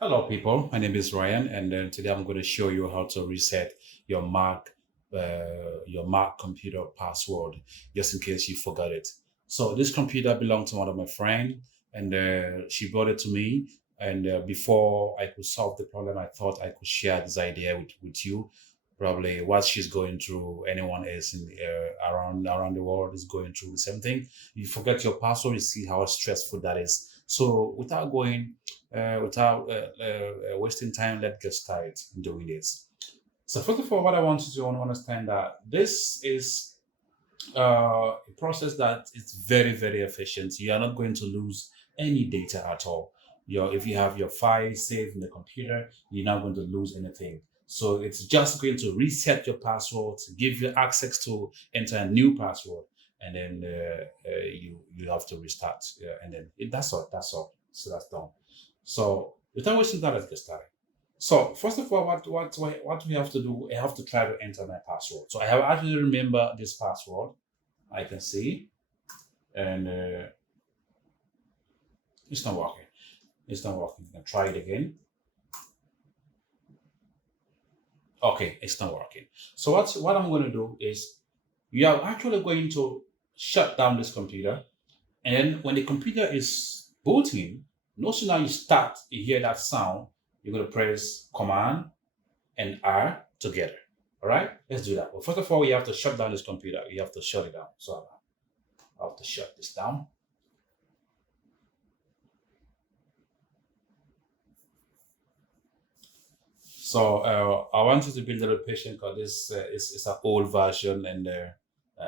Hello, people. My name is Ryan, and today I'm going to show you how to reset your Mac computer password, just in case you forgot it. So this computer belonged to one of my friends, and she brought it to me. And before I could solve the problem, I thought I could share this idea with you. Probably what she's going through, anyone else around the world is going through the same thing. You forget your password, you see how stressful that is. So without wasting time, let's get started doing this. So first of all, what I want you to understand that this is a process that is very, very efficient. You are not going to lose any data at all. If you have your file saved in the computer, you're not going to lose anything. So it's just going to reset your password, to give you access to enter a new password, and then you have to restart. And then that's all. That's all. So that's done. So without wasting time, let's get started. So first of all, what we have to do, I have to try to enter my password. So I have actually remember this password. I can see, and it's not working. It's not working. I can try it again. Okay, it's not working. So what I'm going to do is you are actually going to shut down this computer, and then when the computer is booting, no sooner you hear that sound, you're going to press Command and R together. All right, let's do that. Well, first of all, we have to shut down this computer. You have to shut it down. So I have to shut this down. So I want you to be a little patient because this is an old version, and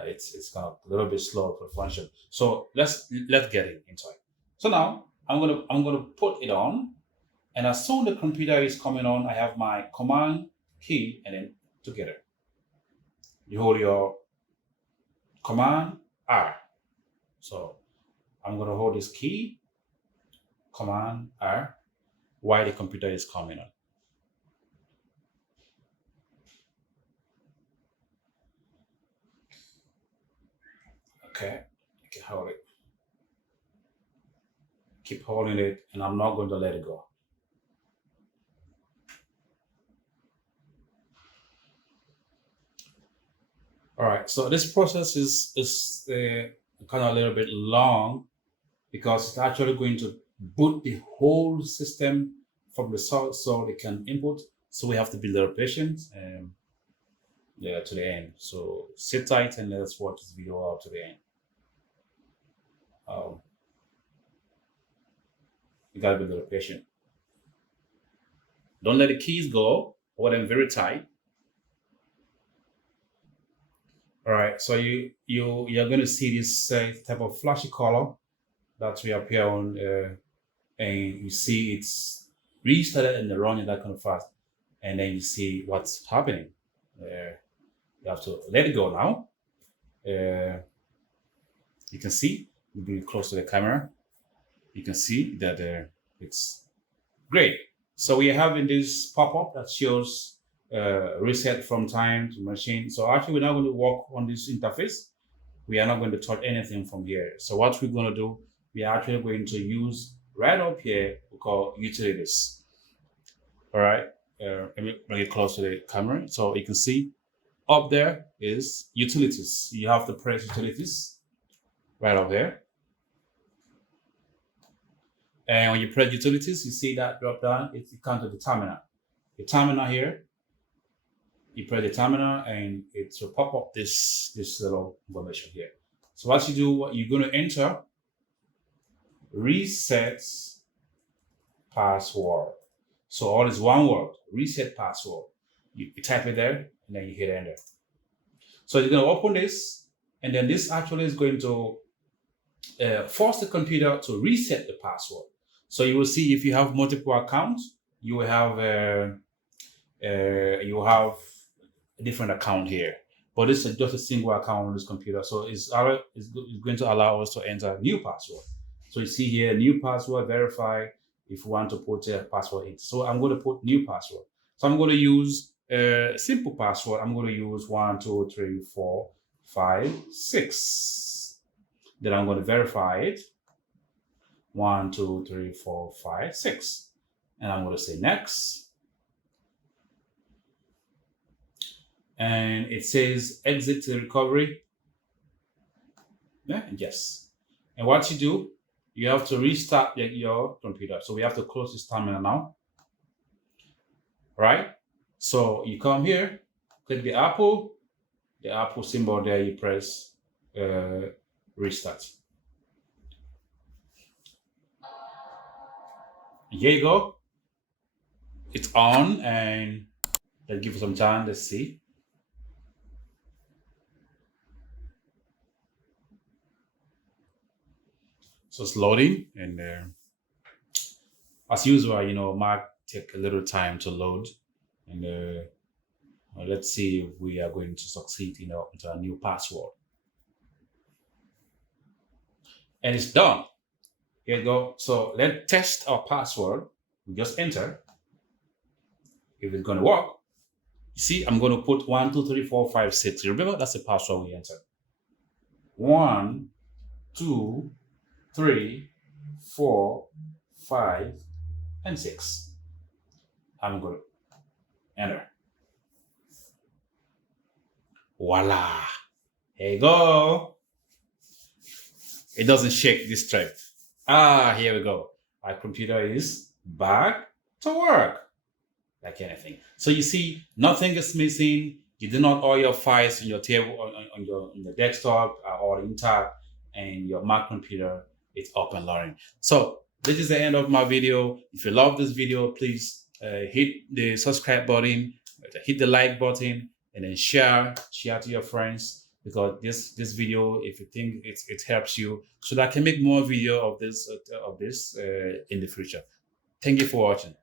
it's kind of a little bit slow for function. So let's get into it. So now I'm gonna put it on, and as soon the computer is coming on, I have my Command key, and then together you hold your Command R. So I'm gonna hold this key, Command R, while the computer is coming on. Okay, you can hold it. Keep holding it, and I'm not going to let it go. All right, so this process is kind of a little bit long because it's actually going to boot the whole system from the source so they can input. So we have to be a little patient yeah, to the end. So sit tight and let's watch this video out to the end. Um, you gotta be a little patient. Don't let the keys go. Hold them very tight. All right, so you're going to see this type of flashy color that will appear on, and you see it's restarted and running that kind of fast, and then you see what's happening. You have to let it go now. You can see, you bring it close to the camera. You can see that it's great. So we are having this pop-up that shows reset from time to machine. So actually, we're not going to work on this interface. We are not going to touch anything from here. So what we're going to do, we are actually going to use right up here, we call utilities. All right, let me bring it close to the camera so you can see up there is utilities. You have to press utilities right up there. And when you press utilities, you see that drop down, it comes to the terminal. The terminal here, you press the terminal and it will pop up this little information here. So what you do, what you're going to enter reset password. So all is one word, reset password. You type it there and then you hit enter. So you're going to open this, and then this actually is going to force the computer to reset the password. So you will see if you have multiple accounts, you will have a different account here. But this is just a single account on this computer. So it's going to allow us to enter a new password. So you see here, new password, verify if you want to put a password in. So I'm going to put new password. So I'm going to use a simple password. I'm going to use 1, 2, 3, 4, 5, 6. Then I'm going to verify it. 1, 2, 3, 4, 5, 6. and I'm going to say next. And it says exit to recovery. Yeah, yes. And what you do, you have to restart your computer. So we have to close this terminal now. Right? So you come here, click the apple symbol there, you press restart. Here you go. It's on, and let's give it some time. Let's see. So it's loading, and as usual, Mac take a little time to load, and let's see if we are going to succeed into a new password. And it's done. Here you go. So let's test our password. We just enter. If it's going to work, you see, I'm going to put 1, 2, 3, 4, 5, 6. Remember, that's the password we entered. 1, 2, 3, 4, 5, and 6. I'm going to enter. Voila. Here you go. It doesn't shake this time. Here we go. Our computer is back to work. Like anything. So you see, nothing is missing. You do not all your files on your table, on your desktop are all intact, and your Mac computer is up and running. So this is the end of my video. If you love this video, please hit the subscribe button, hit the like button, and then share to your friends, because this video, if you think it helps you, so that I can make more video of this in the future. Thank you for watching.